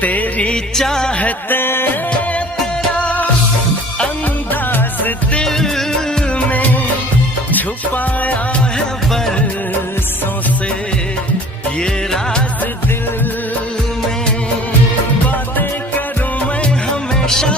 तेरी चाहते तेरा अंदाज दिल में छुपाया है बरसों से ये राज दिल में। बातें करूं मैं हमेशा